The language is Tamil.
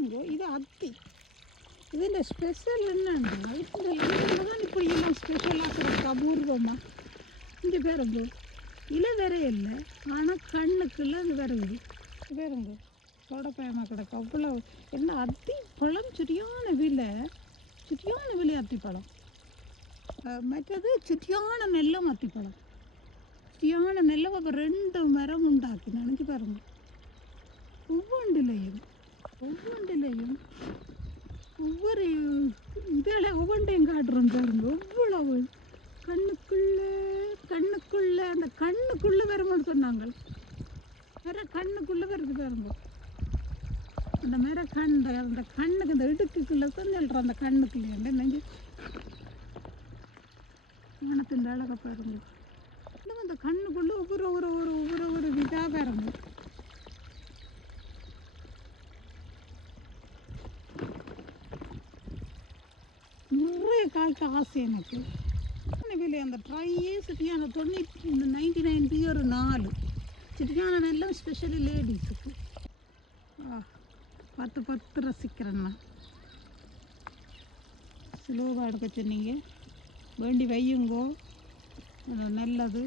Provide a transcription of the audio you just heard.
பாருங்கோ, இது அத்தி. இதில் ஸ்பெஷல் என்னன்னா இந்த இலையில தான் இப்படி எல்லாம் ஸ்பெஷலாக கிடக்கு அபூர்வமாக. இங்கே பாருங்கோ, இலை வேற இல்லை, ஆனால் கண்ணுக்குள்ள அது வருது. பாருங்க தொடப்பயமாக கிடக்கு அவ்வளோ. என்ன அத்தி பழம் சரியான விலை அத்திப்பழம். மற்றது சுற்றியான நெல்லம் அத்திப்பழம். சுற்றியான நெல்லம் அப்போ 2 மரம் உண்டாக்கி நினைச்சு பாருங்க. ஒவ்வொன்றிலையும் ஒவ்வொரு இதில் ஒவ்வொன்றையும் காட்டுறோம் பாருங்க. எவ்வளவு கண்ணுக்குள்ளே அந்த கண்ணுக்குள்ளே வரும்போது சொன்னாங்க, வேற கண்ணுக்குள்ளே வருது பாருங்க. அந்த மேலே அந்த கண்ணுக்கு அந்த இடுக்குக்குள்ளே தான் சொல்கிறோம். அந்த கண்ணுக்குள்ளே நெஞ்சு வானத்தின் அழகை பாருங்க. இன்னும் அந்த கண்ணுக்குள்ளே ஒவ்வொரு இதாக பாருங்க. நிறைய காய்க்க ஆசை எனக்கு. விலை அந்த ட்ரையே சிட்டியான 99 ஒரு 4 சிட்டியான நெல்லம் ஸ்பெஷலி லேடிஸுக்கு. பார்த்து ரசிக்கிறேன்னா ஸ்லோவாக எடுக்க சொன்னீங்க. வேண்டி வையுங்கோ, நல்லது.